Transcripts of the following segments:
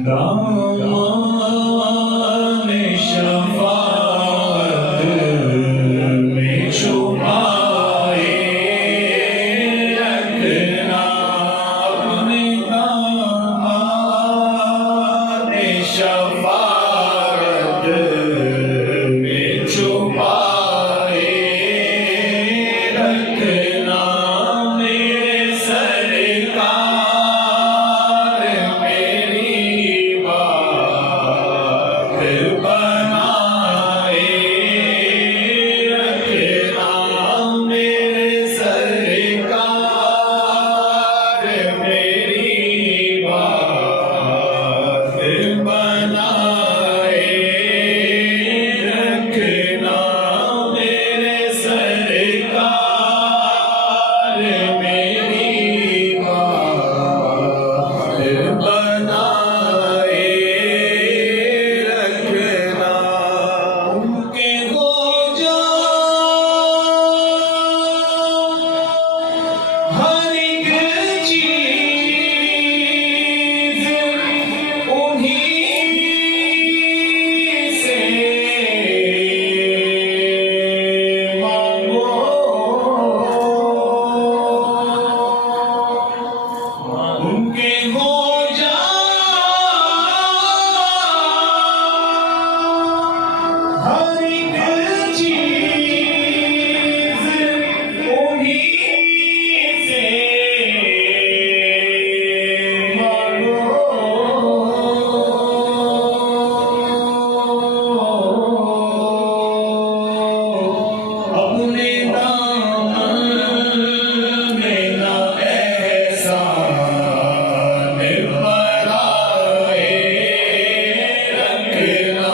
दामन शफ़ाअत में छुपाए रखना, अपने दामन शफ़ाअत में छुपाए रखना। मेरे सरकार मेरी बात बनाए रखना, मेरे सरकार मेरी बात बनाए रखना, मेरे सरकार मेरी बात बनाए रखना। उनके हो जा हर एक चीज़ उन्हीं से मांगो, उनके हो जा हर एक चीज़ उन्हीं से मांगो। अपने दामन में ना एहसान बराए रखना,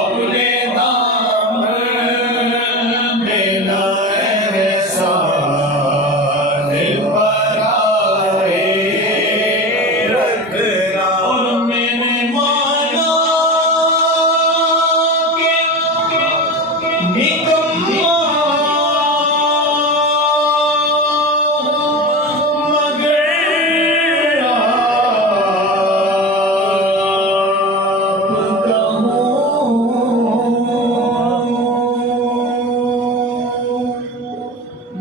अपने दामन में ना एहसान बराए रखना। और मैंने माना कि निकम्मा मगर आपका हूँ।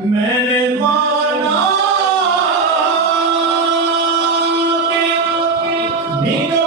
मैंने माना कि निकम्मा